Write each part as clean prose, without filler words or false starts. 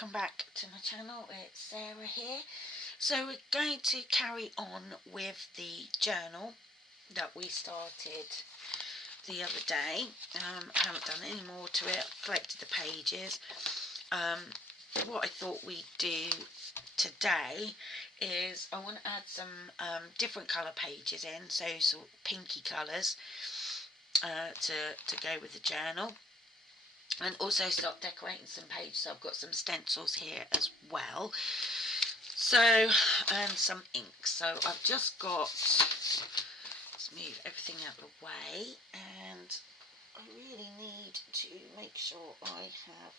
welcome back to my channel. It's Sarah here. So we're going to carry on with the journal that we started the other day. I haven't done any more to it. I've collected the pages. What I thought we'd do today is I want to add some different colour pages in, so sort of pinky colours to go with the journal. And also start decorating some pages. So I've got some stencils here as well. So, and some ink. So I've just got, let's move everything out of the way. And I really need to make sure I have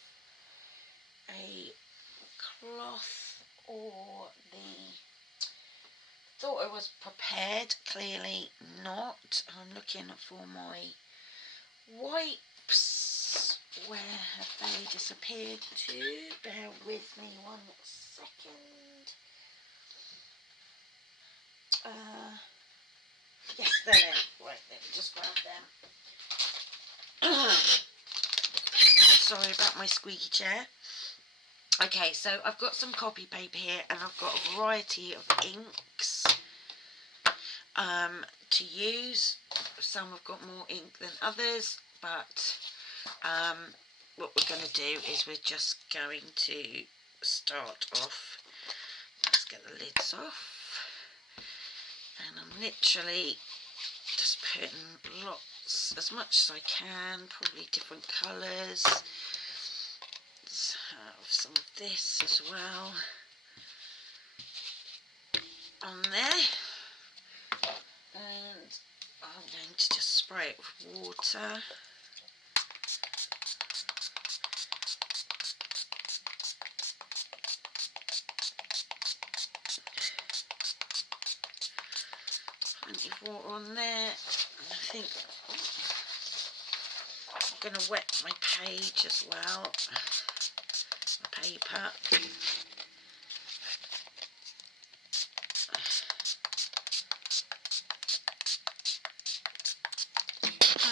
a cloth or thought I was prepared. Clearly not. I'm looking for my wipes. Where have they disappeared to? Bear with me 1 second. Yes, they're there. Right, let me just grab them. Sorry about my squeaky chair. Okay, so I've got some copy paper here, and I've got a variety of inks to use. Some have got more ink than others, but what we're going to do is we're just going to start off. Let's get the lids off, and I'm literally just putting lots, as much as I can, probably different colours. Let's have some of this as well on there, and I'm going to just spray it with water. Plenty of water on there. And I think I'm going to wet my page as well, my paper.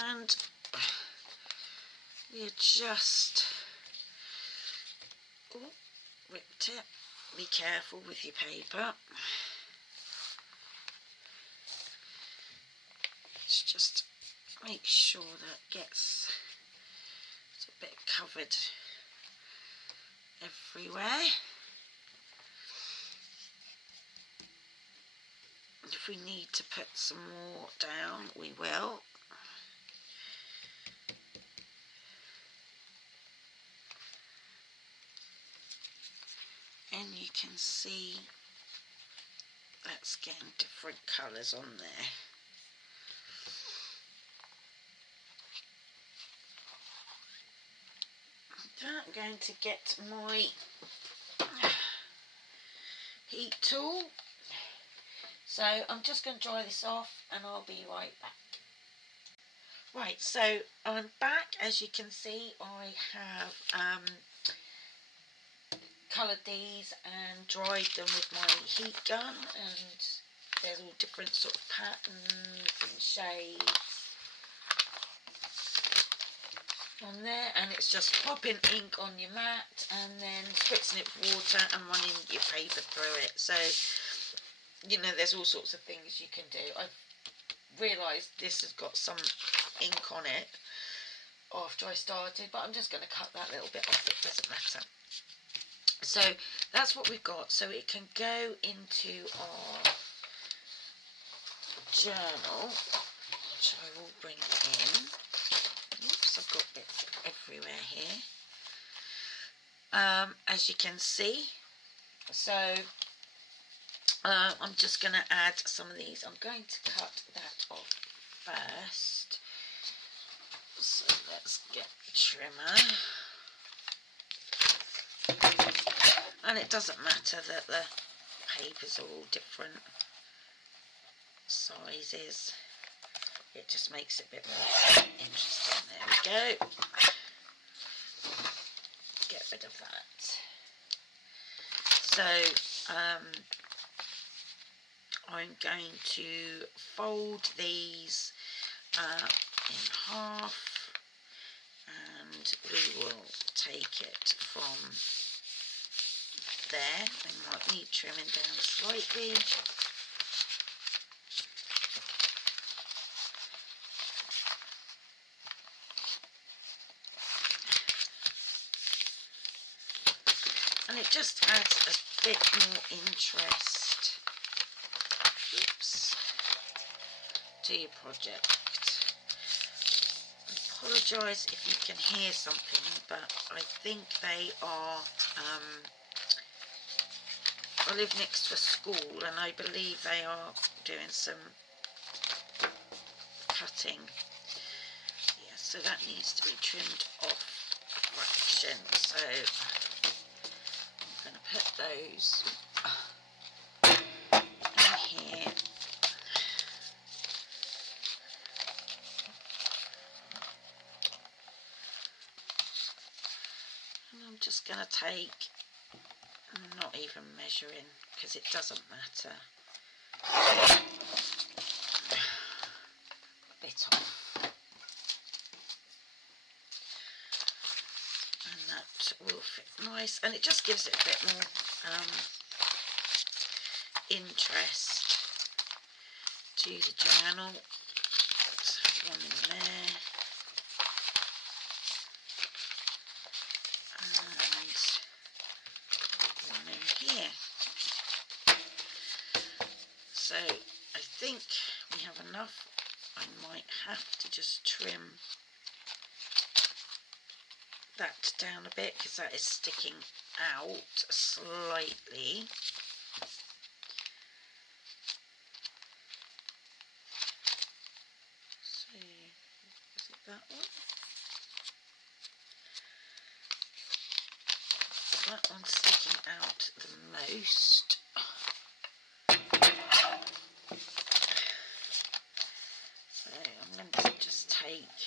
And you just ripped it. Be careful with your paper. Just make sure that gets a bit covered everywhere. If we need to put some more down, we will. And you can see that's getting different colours on there. I'm going to get my heat tool. So I'm just going to dry this off and I'll be right back. Right, so I'm back. As you can see, I have coloured these and dried them with my heat gun, and there's all different sort of patterns and shades on there, and it's just popping ink on your mat and then spritzing it with water and running your paper through it. So, you know, there's all sorts of things you can do. I've realised this has got some ink on it after I started, but I'm just going to cut that little bit off. It doesn't matter. So that's what we've got. So it can go into our journal, which I will bring in. Oops, I've got bits everywhere here. As you can see, so I'm just going to add some of these. I'm going to cut that off first. So let's get the trimmer. And it doesn't matter that the papers are all different sizes. It just makes it a bit more interesting. There we go. Get rid of that. So I'm going to fold these in half, and we will take it from there. They might need trimming down slightly. And it just adds a bit more interest, to your project. I apologise if you can hear something, but I think they are, I live next to a school and I believe they are doing some cutting. Yeah, so that needs to be trimmed off a fraction. So I'm going to put those in here. And I'm just going to take, I'm not even measuring because it doesn't matter, a bit off. And that will fit nice, and it just gives it a bit more interest to the journal. So one in there, and one in here. So I think we have enough. I might have to just trim that down a bit because that is sticking out slightly. So is it that one? That one's sticking out the most. So I'm going to just take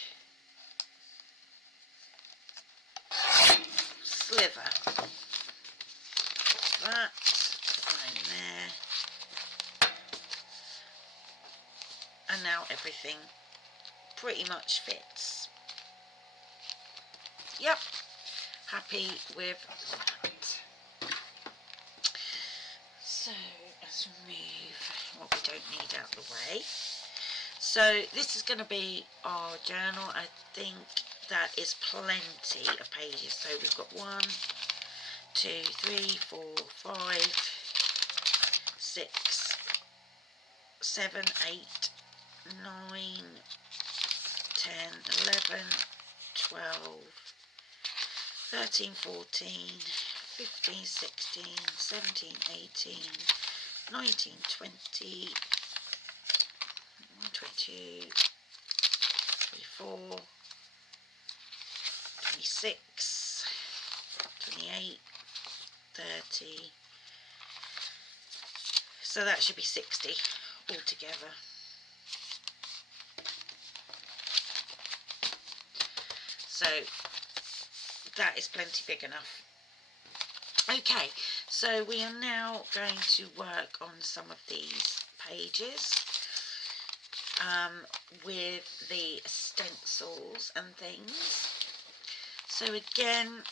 sliver of that, put that in there, and now everything pretty much fits. Yep, happy with that. So let's remove what we don't need out of the way. So this is going to be our journal. I think that is plenty of pages. So we've got 1, 2, 3, 4, 5, 6, 7, 8, 9, 10, 11, 12, 13, 14, 15, 16, 17, 18, 19, 20, 22, 24, 26, 28, 30. So that should be 60 altogether. So that is plenty big enough. Okay, so we are now going to work on some of these pages with the stencils and things. So again,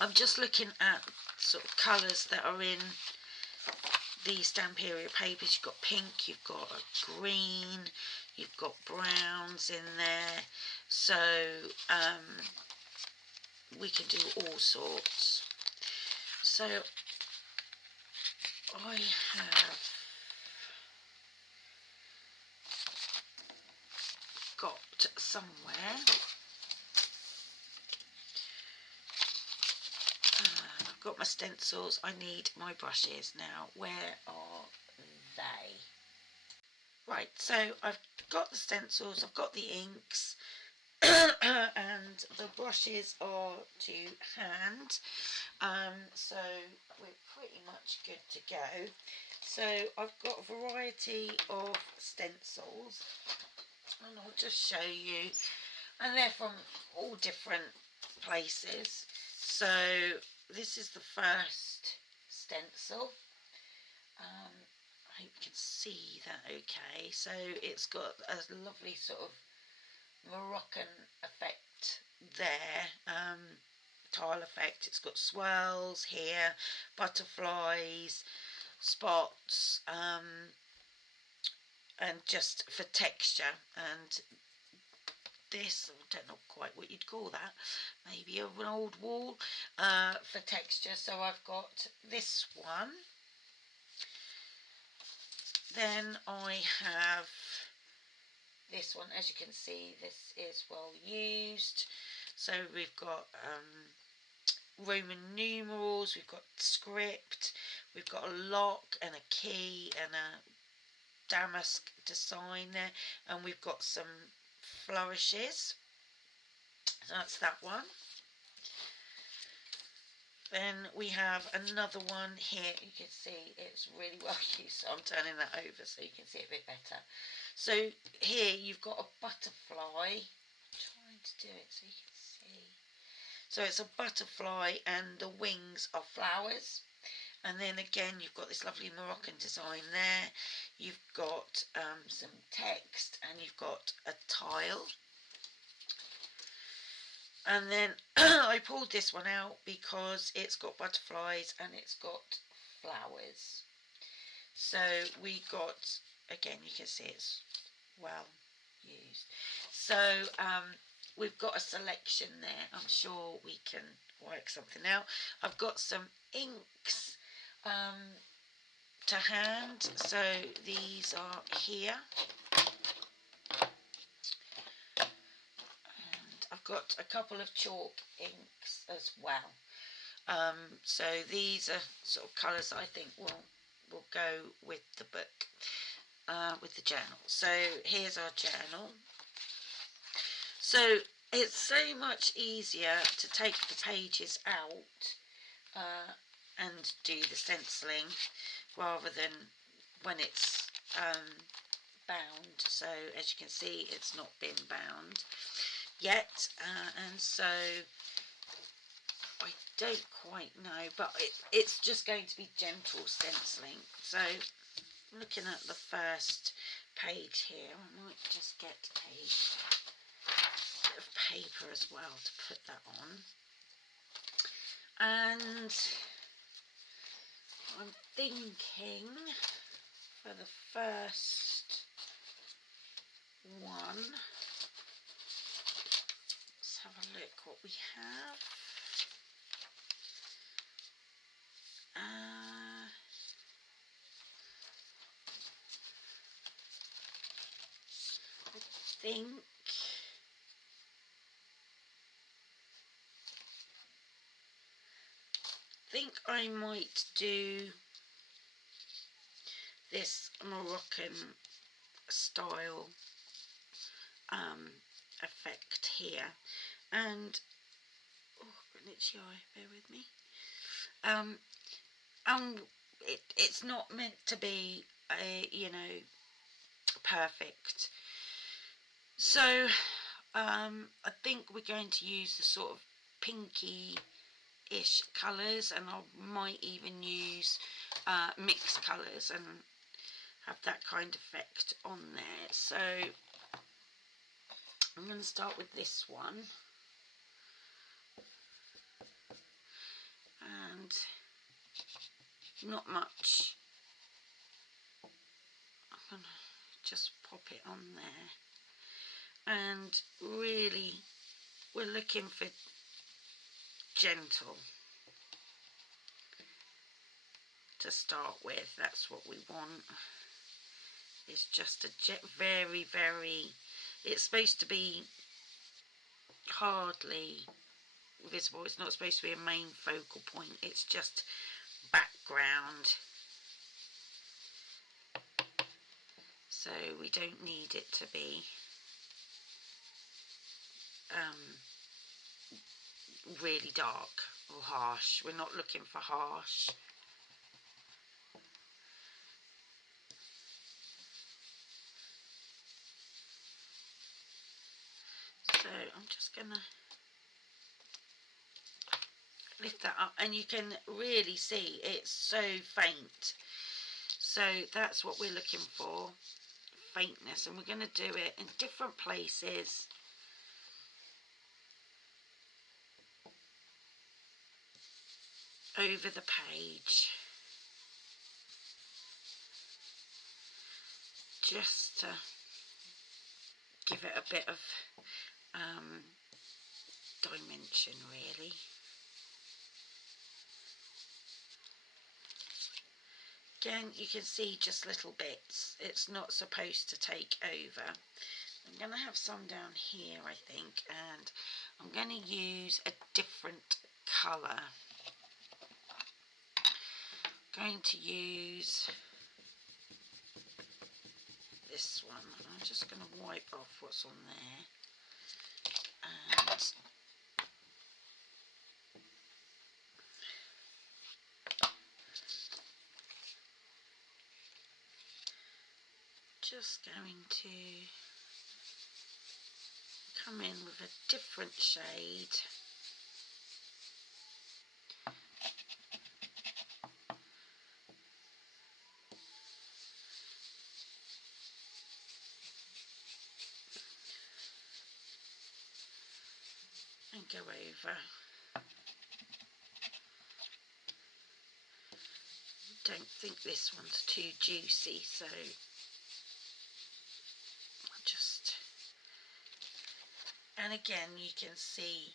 I'm just looking at sort of colours that are in the Stamperia papers. You've got pink, you've got a green, you've got browns in there. So we can do all sorts. So I have got somewhere, I've got my stencils. I need my brushes now. Where are they? Right, so I've got the stencils, I've got the inks, and the brushes are to hand. So we're pretty much good to go. So I've got a variety of stencils, and I'll just show you, and they're from all different places. So this is the first stencil. I hope you can see that okay. So it's got a lovely sort of Moroccan effect there, tile effect. It's got swirls here, butterflies, spots, and just for texture. And this, I don't know quite what you'd call that, maybe an old wall, for texture. So I've got this one. Then I have this one. As you can see, this is well used. So we've got Roman numerals, we've got script, we've got a lock and a key and a damask design there, and we've got some flourishes. So that's that one. Then we have another one here. You can see it's really well used, so I'm turning that over so you can see it a bit better. So here you've got a butterfly. I'm trying to do it so you can see. So it's a butterfly and the wings are flowers. And then again you've got this lovely Moroccan design there. You've got some text and you've got a tile. And then I pulled this one out because it's got butterflies and it's got flowers. So we got, again you can see it's well used. So we've got a selection there. I'm sure we can work something out. I've got some inks to hand. So these are here. I've got a couple of chalk inks as well. So these are sort of colours I think will go with the book, with the journal. So here's our journal. So it's so much easier to take the pages out and do the stenciling rather than when it's bound. So as you can see, it's not been bound yet, and so I don't quite know, but it's just going to be gentle stenciling. So looking at the first page here, I might just get a bit of paper as well to put that on. And I'm thinking for the first one, let's have a look what we have. I think I might do this Moroccan style effect here, and oh, I've got an itchy eye, bear with me. It's not meant to be a, you know, perfect. So I think we're going to use the sort of pinky-ish colours, and I might even use mixed colours and have that kind of effect on there. So I'm going to start with this one, and not much. I'm going to just pop it on there, and really we're looking for gentle to start with. That's what we want. It's just a very, very, it's supposed to be hardly visible. It's not supposed to be a main focal point. It's just background. So we don't need it to be really dark or harsh. We're not looking for harsh. So I'm just gonna lift that up, and you can really see it's so faint. So that's what we're looking for, faintness, and we're going to do it in different places. over the page, just to give it a bit of dimension really. Again, you can see just little bits. It's not supposed to take over. I'm going to have some down here, I think, and I'm going to use a different colour. I'm going to use this one. I'm just going to wipe off what's on there. And just going to come in with a different shade. And go over. Don't think this one's too juicy, so I'll just, and again you can see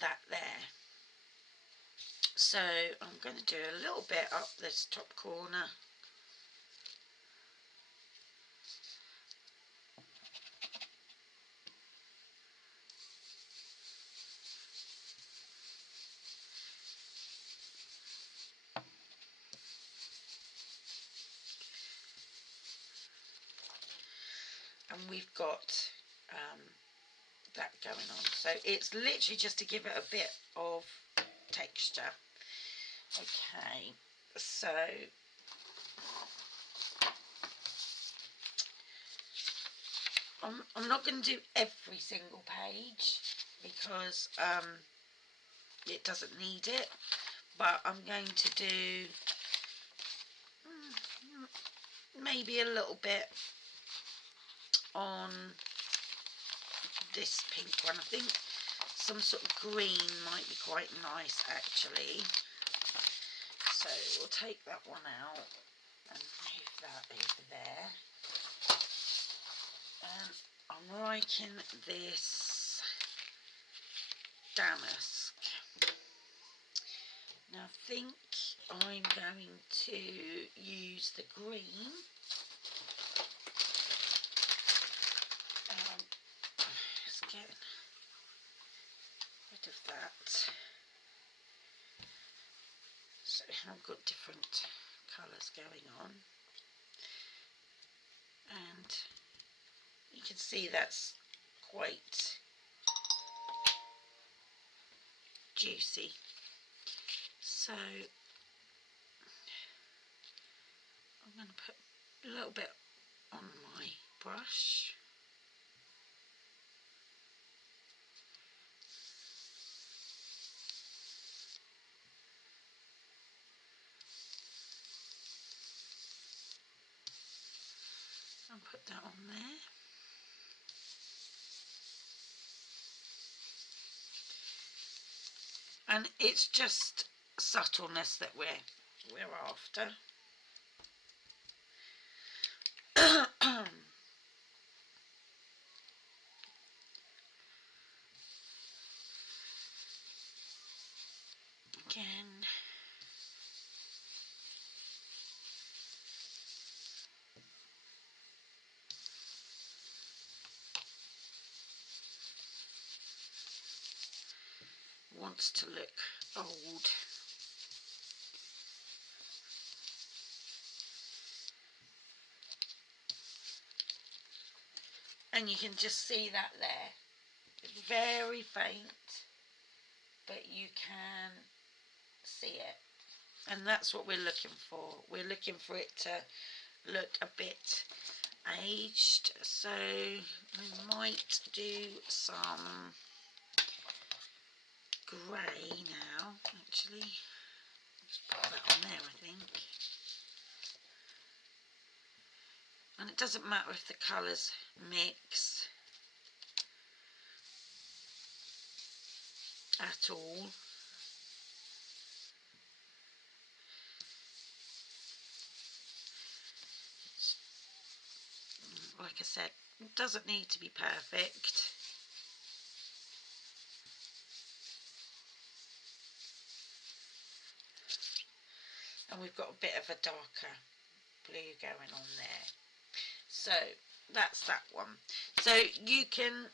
that there. So I'm going to do a little bit up this top corner. And we've got that going on. So it's literally just to give it a bit of texture. Okay, so I'm not going to do every single page because it doesn't need it, but I'm going to do maybe a little bit on this pink one. I think some sort of green might be quite nice actually. So we'll take that one out and move that over there. And I'm liking this damask. Now I think I'm going to use the green. Let's get rid of that. So I've got different colours going on. And you can see that's quite juicy. So I'm going to put a little bit on my brush. And put that on there. And it's just subtleness that we're after. Again, wants to look old. And you can just see that there. It's very faint, but you can see it. And that's what we're looking for. We're looking for it to look a bit aged. So we might do some grey now, actually. Just put that on there, I think. And it doesn't matter if the colours mix at all. like I said, it doesn't need to be perfect. And we've got a bit of a darker blue going on there. So that's that one. So you can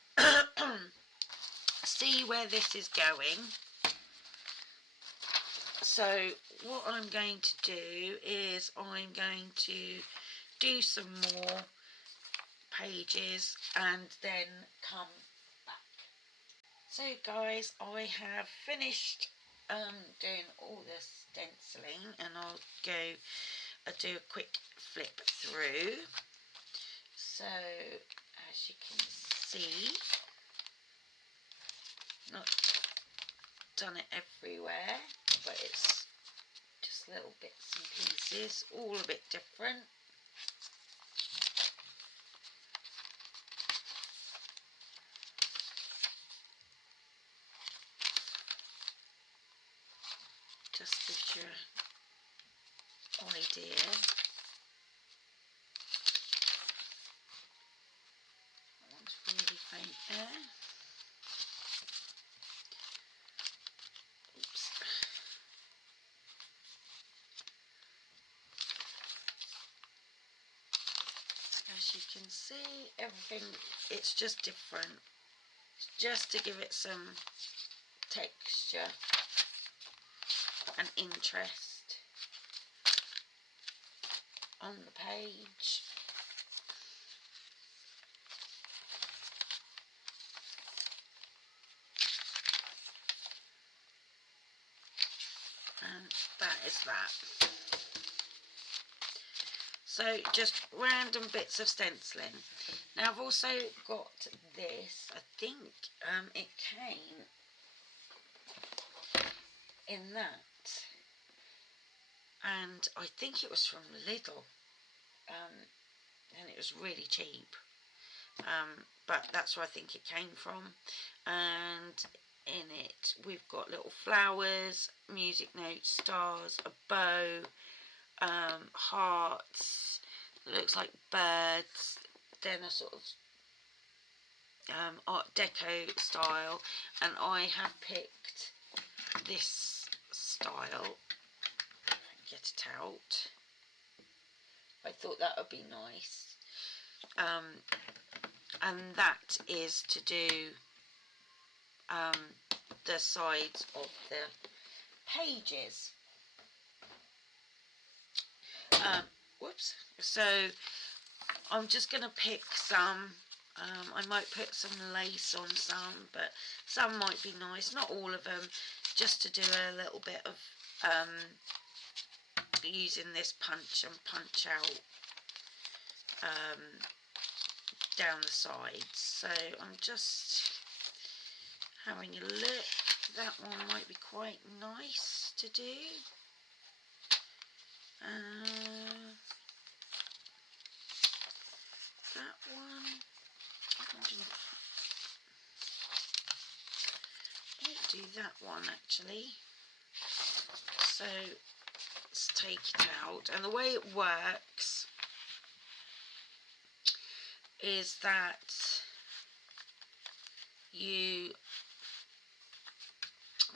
see where this is going. So what I'm going to do is I'm going to do some more pages and then come back. So guys, I have finished doing all the stenciling, and I'll do a quick flip through. So as you can see, not done it everywhere, but it's just little bits and pieces, all a bit different. Just gives you an idea. That one's really faint there. Oops. As you can see, everything, it's just different. It's just to give it some texture and interest on the page. And that is that. So just random bits of stenciling. Now I've also got this, I think it came in that, and I think it was from Lidl, and it was really cheap, but that's where I think it came from. And in it we've got little flowers, music notes, stars, a bow, hearts, looks like birds, then a sort of Art Deco style, and I have picked this style. Get it out. I thought that would be nice, and that is to do the sides of the pages. Whoops. So I'm just going to pick some. I might put some lace on some, but some might be nice. Not all of them. Just to do a little bit of using this punch and punch out down the sides. So I'm just having a look. That one might be quite nice to do. That one, I'll do that one actually. So let's take it out, and the way it works is that you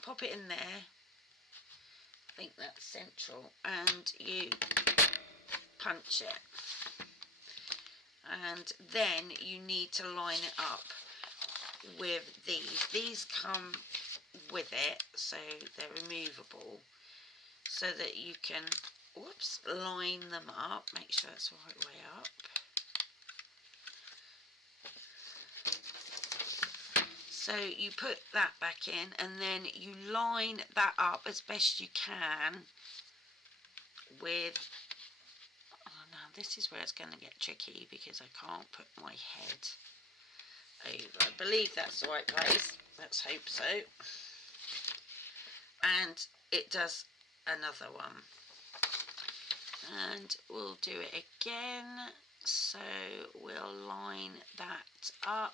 pop it in there, I think that's central, and you punch it, and then you need to line it up with these come with it, so they're removable, so that you can line them up, make sure it's the right way up. So you put that back in, and then you line that up as best you can with, oh now this is where it's going to get tricky because I can't put my head over. I believe that's the right place, let's hope so. And it does another one, and we'll do it again. So we'll line that up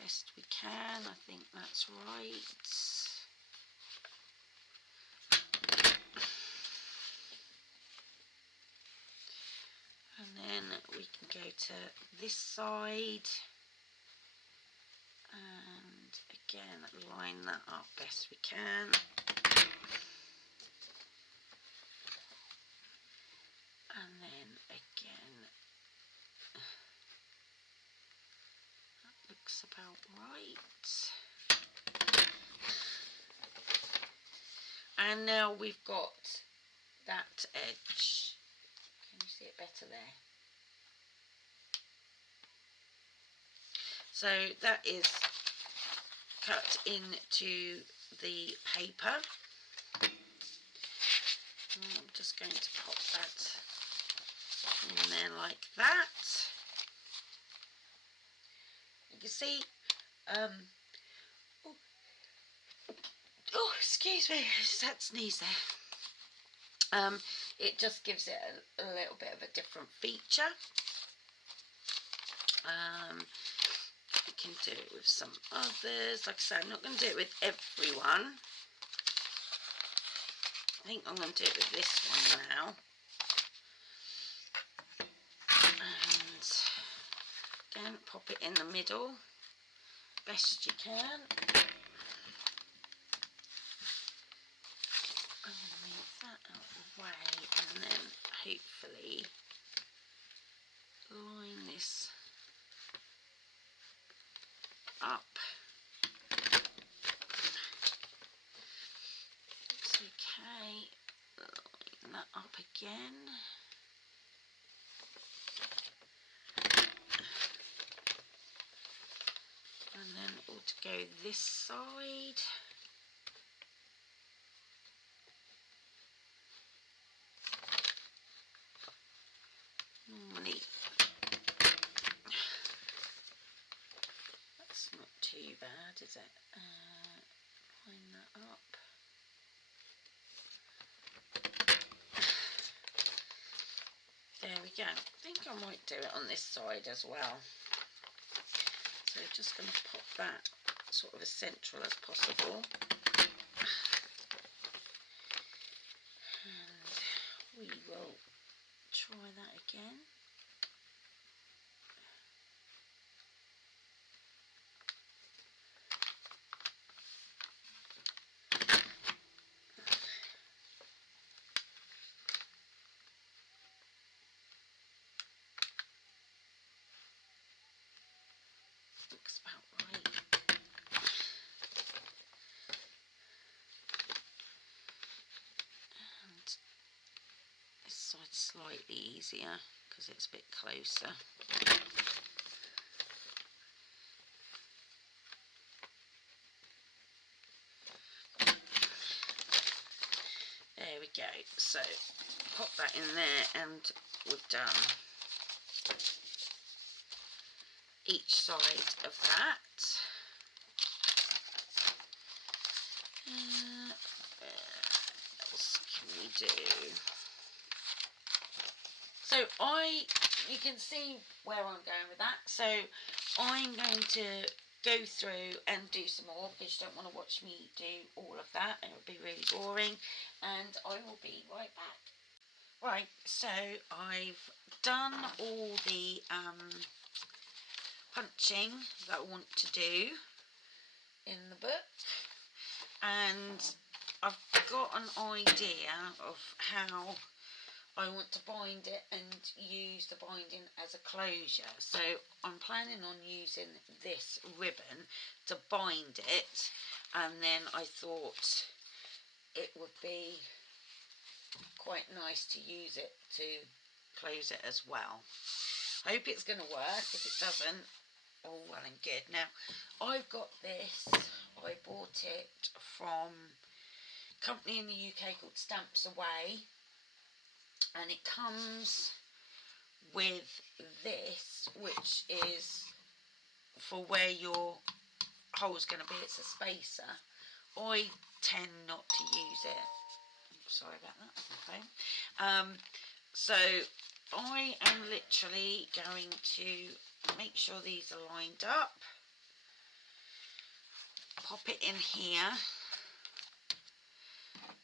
best we can, I think that's right. And then to this side and again line that up best we can. And then again, that looks about right. And now we've got that edge. Can you see it better there? So that is cut into the paper. I'm just going to pop that in there like that. You can see, oh, excuse me, that sneeze there. It just gives it a little bit of a different feature. You can do it with some others. Like I said, I'm not going to do it with everyone. I think I'm going to do it with this one now. And again, pop it in the middle best you can. I'm going to move that out of the way and then hopefully line this up. It's okay. Line that up again. And then all to go this side. Normally that's not too bad, is it? Line that up. There we go. I think I might do it on this side as well. So just going to pop that sort of as central as possible. And we will try that again. Looks about right. And this side's slightly easier because it's a bit closer. There we go. So pop that in there and we've done each side of that. What else can we do? So you can see where I'm going with that. So I'm going to go through and do some more because you don't want to watch me do all of that. It would be really boring. And I will be right back. Right, so I've done all the punching that I want to do in the book, and I've got an idea of how I want to bind it and use the binding as a closure. So I'm planning on using this ribbon to bind it, and then I thought it would be quite nice to use it to close it as well. I hope it's going to work. If it doesn't, all well and good. Now, I've got this. I bought it from a company in the UK called Stamps Away, and it comes with this, which is for where your hole's going to be. It's a spacer. I tend not to use it. Sorry about that. Okay. So I am literally going to make sure these are lined up, pop it in here,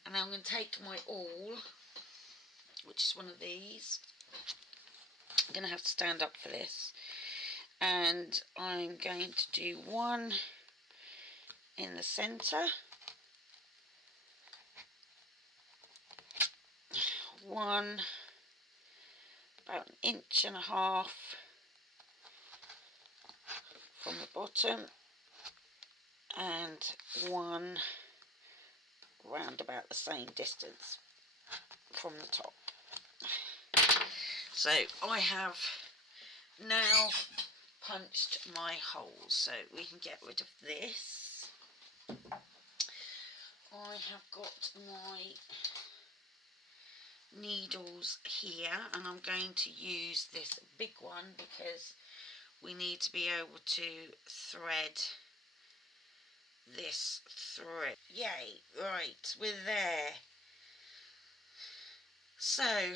and I'm going to take my awl, which is one of these, I'm going to have to stand up for this. And I'm going to do one in the centre, one about 1.5 inches from the bottom, and one round about the same distance from the top. So I have now punched my holes, so we can get rid of this. I have got my needles here, and I'm going to use this big one because we need to be able to thread this through. Yay, right, we're there. So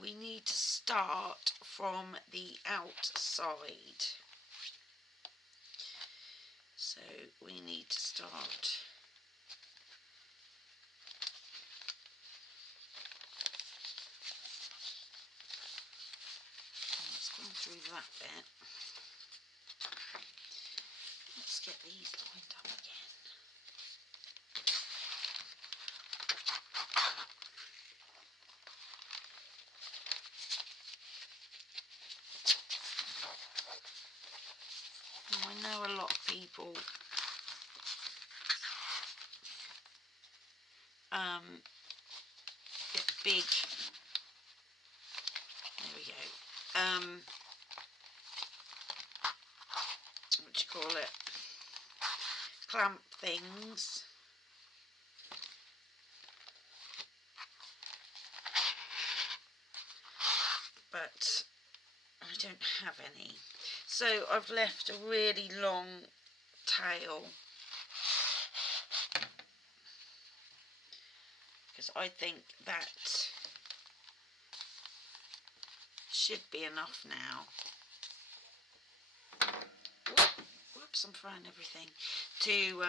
we need to start from the outside. So we need to start let's go through that bit. Let's get these joined up again. Now, I know a lot of people get big, there we go, what do you call it, clamp things, but I don't have any. So I've left a really long tail because I think that should be enough now. Whoops, I'm throwing everything. To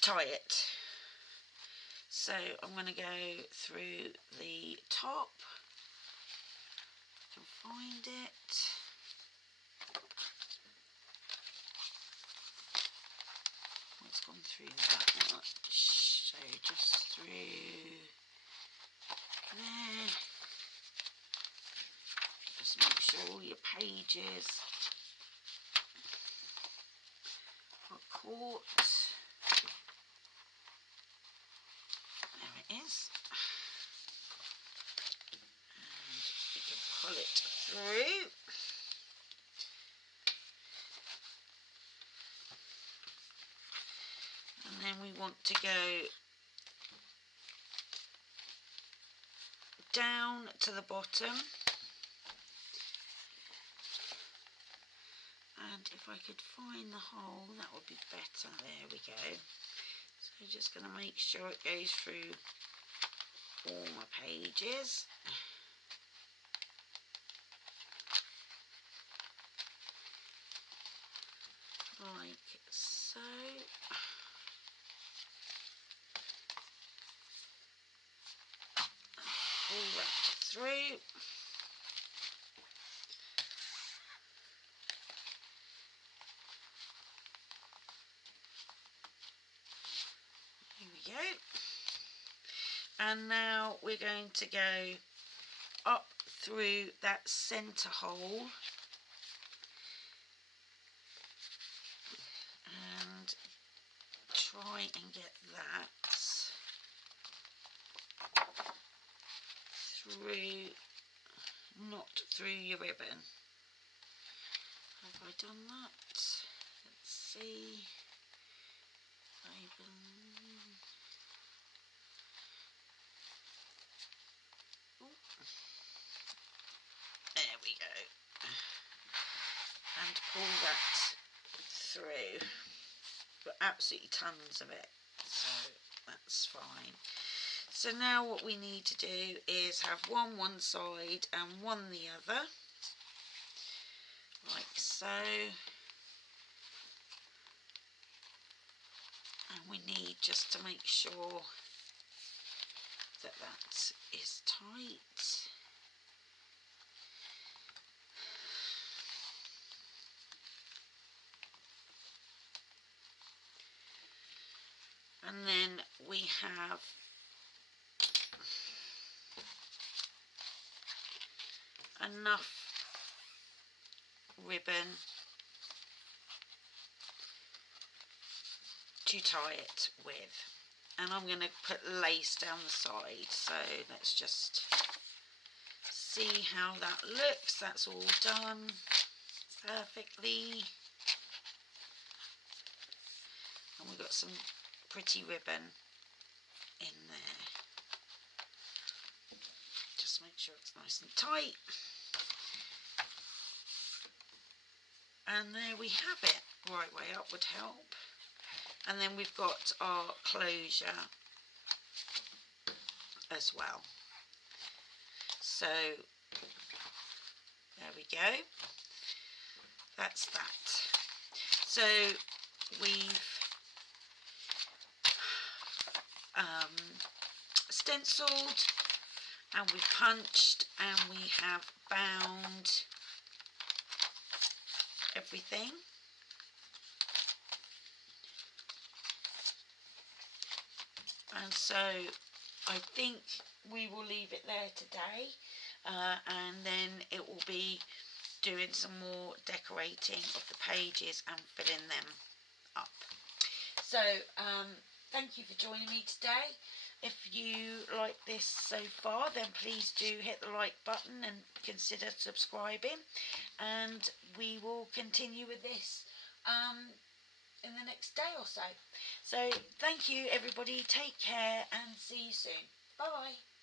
tie it. So I'm going to go through the top. I can find it. It's gone through that much. So just through there. Just make sure all your pages are caught. There it is. And you can pull it through. And then we want to go down to the bottom. And if I could find the hole, that would be better. There we go. So just going to make sure it goes through all my pages. Like so. Pull that through. Here we go. And now we're going to go up through that centre hole and try and get that through, not through your ribbon. Have I done that? Let's see. There we go. And pull that through. Got absolutely tons of it, so that's fine. So now what we need to do is have one side and one the other, like so. And we need just to make sure that that is tight. And then we have enough ribbon to tie it with. And I'm going to put lace down the side, so let's just see how that looks. That's all done perfectly, and we've got some pretty ribbon in there. Just make sure it's nice and tight, and there we have it. Right way up would help. And then we've got our closure as well. So there we go. That's that. So we've stenciled, and we've punched, and we have bound everything. And so I think we will leave it there today, and then it will be doing some more decorating of the pages and filling them up. So thank you for joining me today. If you like this so far, then please do hit the like button and consider subscribing, and we will continue with this in the next day or so. So thank you everybody, take care and see you soon. Bye bye.